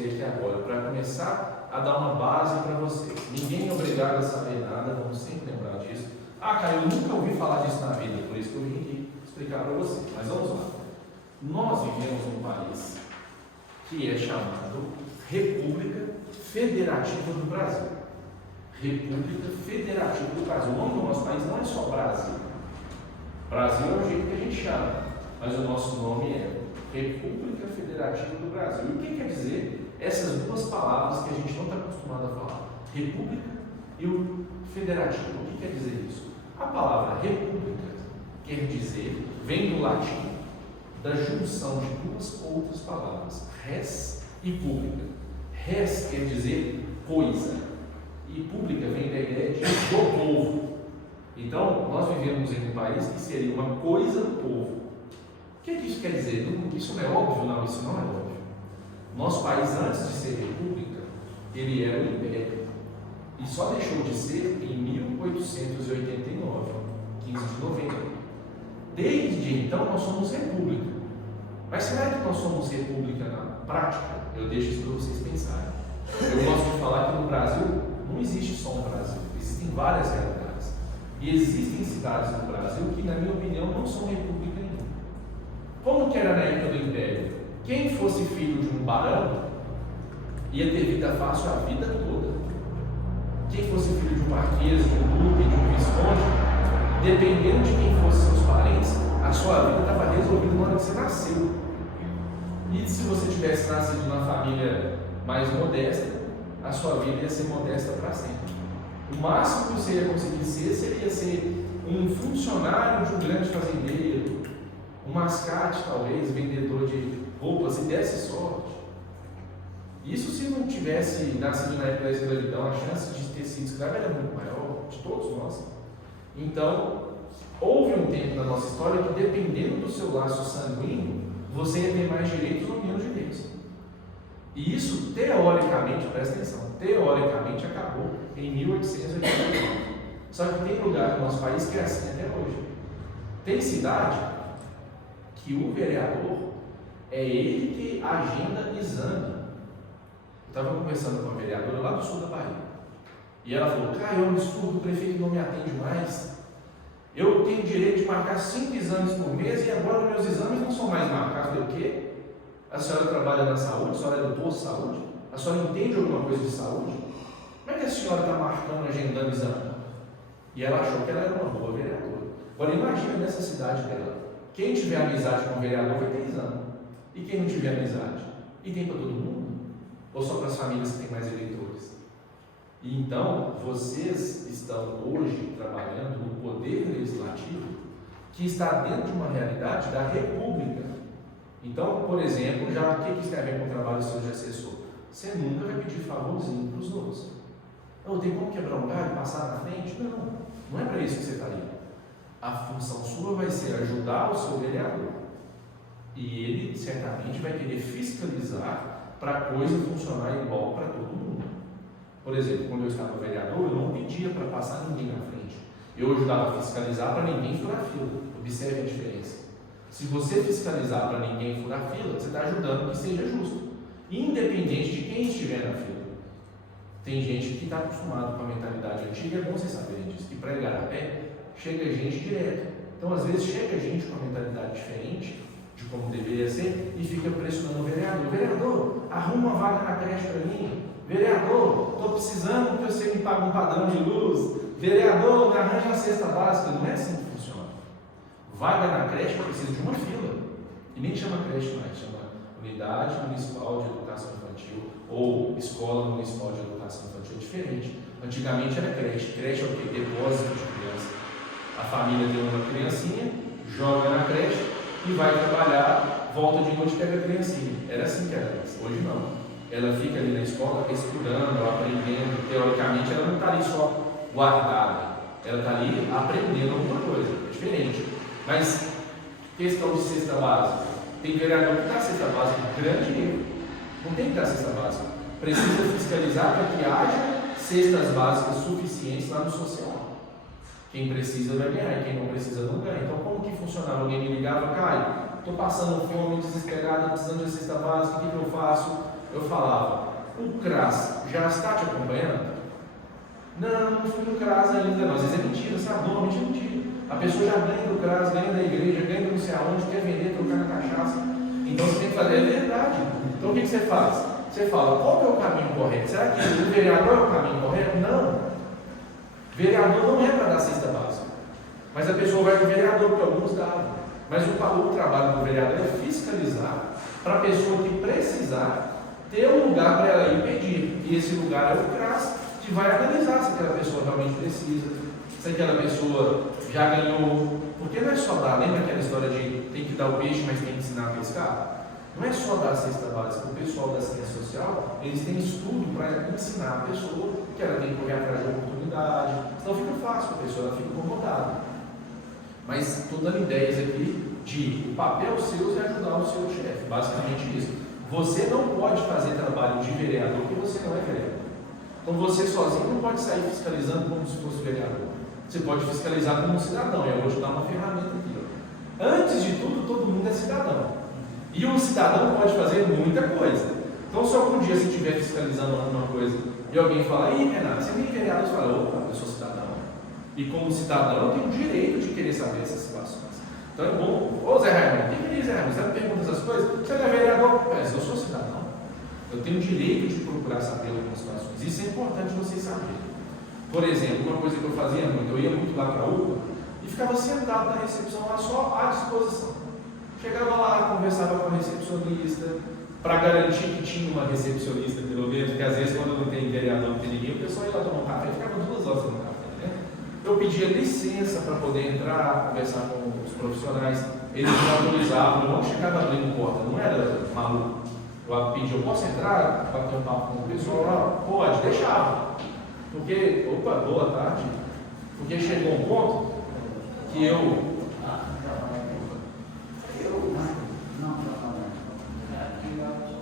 mostrei aqui agora, para começar a dar uma base para vocês. Ninguém é obrigado a saber nada, vamos sempre lembrar disso. Ah, Caio, eu nunca ouvi falar disso na vida, por isso que eu vim aqui explicar para vocês. Mas vamos lá. Nós vivemos num país que é chamado República Federativa do Brasil. República Federativa do Brasil. O nome do nosso país não é só Brasil. Brasil é o jeito que a gente chama, mas o nosso nome é República Federativa do Brasil. E o que quer dizer essas duas palavras que a gente não está acostumado a falar? República e o Federativo. O que quer dizer isso? A palavra República quer dizer, vem do latim, da junção de duas outras palavras, res e pública. Res quer dizer coisa, e pública vem da ideia de do povo. Então, nós vivemos em um país que seria uma coisa do povo. O que isso quer dizer? Isso não é óbvio? Não, isso não é óbvio. Nosso país, antes de ser república, ele era um império. E só deixou de ser em 1889, 15 de novembro. Desde então, nós somos república. Mas será que nós somos república na prática? Eu deixo isso para vocês pensarem. Eu gosto de falar que no Brasil não existe só um Brasil, existem várias realidades. E existem cidades no Brasil que, na minha opinião, não são república nenhuma. Como que era na época do Império? Quem fosse filho de um barão ia ter vida fácil a vida toda. Quem fosse filho de um marquês, de um duque, de um visconde, dependendo de quem fossem seus parentes, a sua vida estava resolvida na hora que você nasceu. E se você tivesse nascido numa família mais modesta, a sua vida ia ser modesta para sempre. O máximo que você ia conseguir ser seria ser um funcionário de um grande fazendeiro, um mascate talvez, vendedor de roupas, se desse sorte. Isso se não tivesse nascido na época da escravidão, a chance de ter sido escravo era muito maior, de todos nós. Então, houve um tempo na nossa história que, dependendo do seu laço sanguíneo, você ia ter mais direitos ou menos direitos. E isso, teoricamente, presta atenção, teoricamente acabou em 1889. Só que tem lugar no nosso país que é assim até hoje. Tem cidade que o vereador é ele que agenda exame. Eu estava conversando com uma vereadora lá do sul da Bahia. E ela falou: Caio, é um absurdo, o prefeito não me atende mais. Eu tenho direito de marcar 5 exames por mês e agora meus exames não são mais marcados. Eu falei: o quê? A senhora trabalha na saúde? A senhora é doutor de saúde? A senhora entende alguma coisa de saúde? Como é que a senhora está marcando, agendando exame? E ela achou que ela era uma boa vereadora. Agora imagina nessa cidade dela. Quem tiver amizade com o vereador vai ter exame. E quem não tiver amizade? E tem para todo mundo? Ou só para as famílias que têm mais eleitores? E então, vocês estão hoje trabalhando no poder legislativo que está dentro de uma realidade da república. Então, por exemplo, já o que isso tem a ver com o trabalho seu de assessor? Você nunca vai pedir favorzinho para os outros. Não tem como quebrar um galho e passar na frente? Não, não é para isso que você está ali. A função sua vai ser ajudar o seu vereador. E ele certamente vai querer fiscalizar para a coisa funcionar igual para todo mundo. Por exemplo, quando eu estava vereador, eu não pedia para passar ninguém na frente. Eu ajudava a fiscalizar para ninguém furar fila. Observe a diferença. Se você fiscalizar para ninguém furar fila, você está ajudando que seja justo, independente de quem estiver na fila. Tem gente que está acostumado com a mentalidade antiga, é bom vocês saberem disso, que para Igarapé chega gente direto. Então, às vezes, chega gente com uma mentalidade diferente de como deveria ser e fica pressionando o vereador. Vereador, arruma uma vaga na creche para mim. Vereador, estou precisando que você me pague um padrão de luz. Vereador, me arranja uma cesta básica. Não é assim que funciona. Vaga na creche precisa de uma fila. E nem chama creche mais, chama Unidade Municipal de Educação Infantil ou Escola Municipal de Educação Infantil. É diferente. Antigamente era creche. Creche é o quê? Depósito de criança. A família tem uma criancinha, joga na creche e vai trabalhar, volta de noite e pega a criancinha. Era assim que era antes. Hoje não. Ela fica ali na escola estudando, aprendendo. Teoricamente ela não está ali só guardada. Ela está ali aprendendo alguma coisa. É diferente. Mas, questão de cesta básica. Tem vereador que dá cesta básica, grande erro. Não tem que dar cesta básica. Precisa fiscalizar para que haja cestas básicas suficientes lá no social. Quem precisa vai ganhar, e quem não precisa não ganha. Então, como que funcionava? Alguém me ligava: Caio, estou passando fome, desesperado, precisando de cesta básica, o que eu faço? eu falava, o CRAS já está te acompanhando? Não fui no CRAS ainda não. Às vezes é mentira, sabe? Normalmente é mentira. A pessoa já ganha do CRAS, ganha da igreja, ganha do não sei aonde, quer vender, trocar na cachaça. Então você tem que fazer, é verdade. Então o que você faz? Você fala, qual é o caminho correto? Será que o vereador é o caminho correto? Não. Vereador não é para dar cesta básica. Mas a pessoa vai no vereador, porque alguns davam. Mas o trabalho do vereador é fiscalizar para a pessoa que precisar ter um lugar para ela ir pedir. E esse lugar é o CRAS, que vai analisar se aquela pessoa realmente precisa, se aquela pessoa já ganhou. Porque não é só dar, lembra aquela história de tem que dar o peixe, mas tem que ensinar a pescar? Não é só dar a cesta básica. O pessoal da ciência social, eles têm estudo para ensinar a pessoa que ela tem que correr atrás de oportunidade. Senão fica fácil, a pessoa ela fica incomodada. Mas estou dando ideias aqui de o papel seu é ajudar o seu chefe. Basicamente isso. Você não pode fazer trabalho de vereador porque você não é vereador. Então você sozinho não pode sair fiscalizando como se fosse vereador. Você pode fiscalizar como um cidadão. E eu vou te dar uma ferramenta aqui. Ó. Antes de tudo, todo mundo é cidadão. E um cidadão pode fazer muita coisa. Então se algum dia você estiver fiscalizando alguma coisa e alguém fala, ih Renato, você nem vereador, você fala, opa, eu sou cidadão. E como cidadão eu tenho o direito de querer saber essas situações. Então é bom. Ô Zé Raimundo, quem que é Zé Raimundo? Você me pergunta essas coisas? Você não é vereador? Mas eu sou cidadão. Eu tenho o direito de procurar saber algumas situações. Isso é importante vocês saberem. Por exemplo, uma coisa que eu fazia muito, eu ia muito lá para a UPA e ficava sentado na recepção lá só à disposição. Chegava lá, conversava com a recepcionista, para garantir que tinha uma recepcionista pelo menos, porque às vezes quando não tem vereador, não tem ninguém, o pessoal ia lá tomar um café e ficava 2 horas no café. Né? Eu pedia licença para poder entrar, conversar com os profissionais, eles me autorizavam, eu não chegava abrindo porta, não era maluco. Eu pedia, eu posso entrar, bater um papo com o pessoal? Pode, deixava. Porque, opa, boa tarde, porque chegou um ponto que eu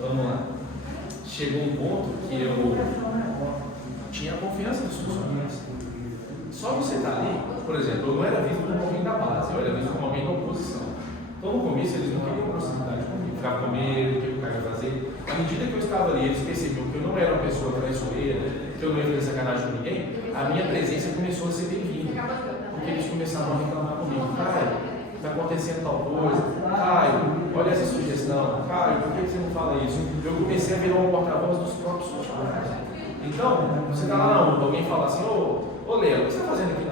vamos lá, chegou um ponto que eu tinha confiança dos funcionários. Só você estar ali, por exemplo, eu não era visto como alguém da base, eu era visto como alguém da oposição. Então no começo eles não queriam proximidade comigo, ficava com medo, o que o cara ia fazer. À medida que eu estava ali, eles percebiam que eu não era uma pessoa traiçoeira, que eu não ia fazer sacanagem com ninguém, a minha presença começou a ser bem-vinda. Porque eles começavam a reclamar comigo, Caio, está acontecendo tal coisa, Caio, olha essa sugestão, Caio, por que você não fala isso? Eu comecei a virar um porta-voz dos próprios funcionários. Então, você está lá na UPA, alguém fala assim, ô Léo, o que você está fazendo aqui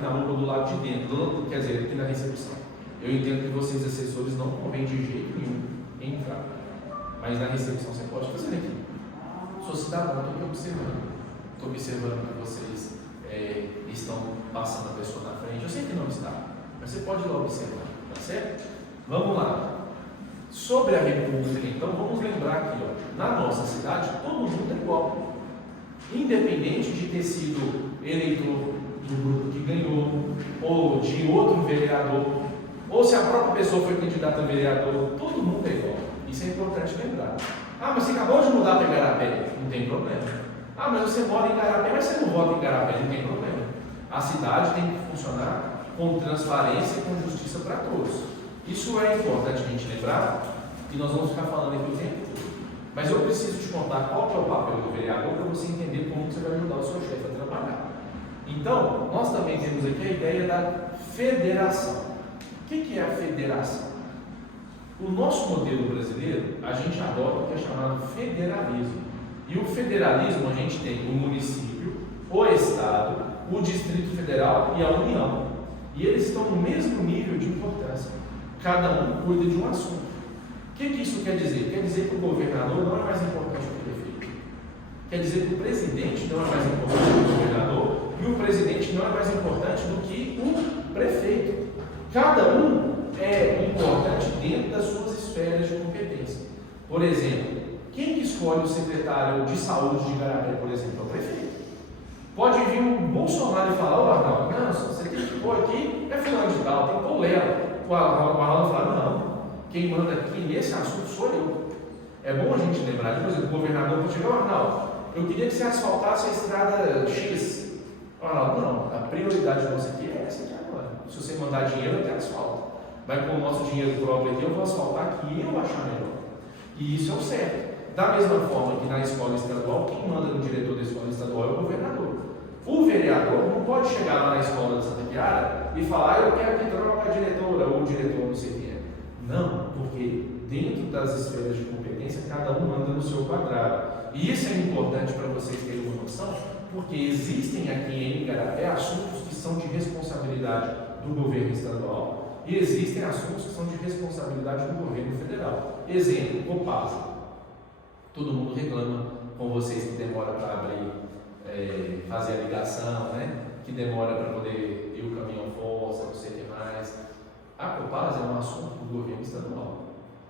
na UPA do lado de dentro, quer dizer, aqui na recepção? Eu entendo que vocês, assessores, não convém de jeito nenhum entrar, mas na recepção você pode fazer aqui. Sou cidadão, estou aqui observando que vocês estão passando a pessoa na frente, eu sei que não está, mas você pode ir lá observar, tá certo? Vamos lá. Sobre a República, então, vamos lembrar aqui, ó, na nossa cidade, todo mundo é igual. Independente de ter sido eleitor do grupo que ganhou, ou de outro vereador, ou se a própria pessoa foi candidata a vereador, todo mundo é igual. Isso é importante lembrar. Ah, mas você acabou de mudar para Igarapé, não tem problema. Ah, mas você mora em Igarapé, mas você não vota em Igarapé, não tem problema. A cidade tem que funcionar com transparência e com justiça para todos. Isso é importante a gente lembrar, e nós vamos ficar falando aqui o tempo todo. Mas eu preciso te contar qual que é o papel do vereador para você entender como você vai ajudar o seu chefe a trabalhar. Então, nós também temos aqui a ideia da federação. O que é a federação? O nosso modelo brasileiro, a gente adota o que é chamado federalismo. E o federalismo, a gente tem o município, o estado, o Distrito Federal e a União. E eles estão no mesmo nível de importância. Cada um cuida de um assunto. O que isso quer dizer? Quer dizer que o governador não é mais importante que o prefeito. Quer dizer que o presidente não é mais importante que o governador e o presidente não é mais importante do que o prefeito. Cada um é importante dentro das suas esferas de competência. Por exemplo, quem que escolhe o secretário de saúde de Igarapé, por exemplo, é o prefeito. Pode vir um Bolsonaro e falar, ô Arnaldo, não, você tem que pôr aqui, é fulano de tal, tem que pôr Léo. O Arnaldo fala, não, quem manda aqui nesse assunto sou eu. É bom a gente lembrar, por exemplo, o governador pode chegar, Arnaldo, eu queria que você asfaltasse a estrada X. Arnaldo, não, a prioridade nossa aqui é essa aqui agora. Se você mandar dinheiro, eu tenho asfalto. Vai com o nosso dinheiro próprio aqui, eu vou asfaltar que eu achar melhor. E isso é o certo. Da mesma forma que na escola estadual, quem manda no diretor da escola estadual é o governador. O vereador não pode chegar lá na escola de Santa Chiara e falar, eu quero que troque a diretora ou o diretor, não sei quem é. Não, porque dentro das esferas de competência, cada um manda no seu quadrado. E isso é importante para vocês terem uma noção, porque existem aqui em Igarapé assuntos que são de responsabilidade do governo estadual e existem assuntos que são de responsabilidade do governo federal. Exemplo, Copasa. Todo mundo reclama com vocês que demora para abrir, fazer a ligação, né? Que demora para poder ir o caminhão força, não sei o que mais. A Copasa é um assunto do governo estadual,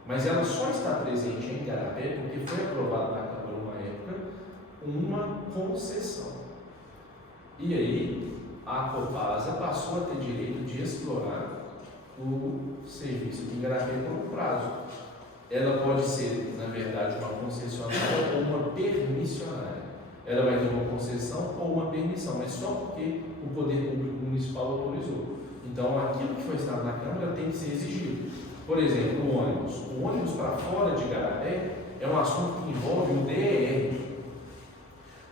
mas ela só está presente em Igarapé porque foi aprovada na Câmara uma época uma concessão. E aí a Copasa passou a ter direito de explorar o serviço de Igarapé por um prazo. Ela pode ser, na verdade, uma concessionária ou uma permissionária. Ela vai ter uma concessão ou uma permissão, mas só porque o Poder Público Municipal autorizou. Então, aquilo que foi estado na Câmara tem que ser exigido. Por exemplo, o ônibus. O ônibus para fora de Igarapé é um assunto que envolve o DER.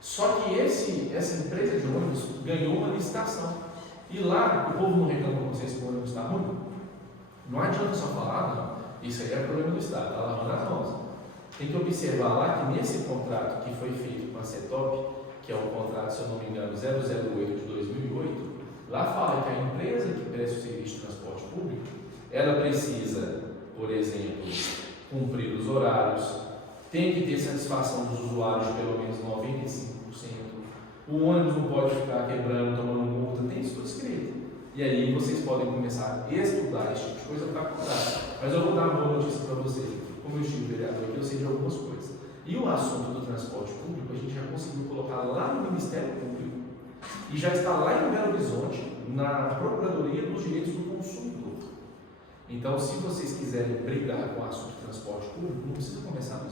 Só que essa empresa de ônibus ganhou uma licitação. E lá, o povo não reclama com vocês que o ônibus está ruim. Não adianta só falar, não. Isso aí é problema do Estado, está lavando as mãos. Tem que observar lá que nesse contrato que foi feito com a CETOP, que é o contrato, se eu não me engano, 008 de 2008, lá fala que a empresa que presta o serviço de transporte público, ela precisa, por exemplo, cumprir os horários, tem que ter satisfação dos usuários de pelo menos 95%, o ônibus não pode ficar quebrando, tomando multa, tem isso tudo escrito. E aí vocês podem começar a estudar esse tipo de coisa para cobrar. Mas eu vou dar uma boa notícia para vocês. Como eu estive vereador aqui, eu sei de algumas coisas. E o assunto do transporte público, a gente já conseguiu colocar lá no Ministério Público e já está lá em Belo Horizonte, na Procuradoria dos Direitos do Consumidor. Então, se vocês quiserem brigar com o assunto do transporte público, não precisa começar no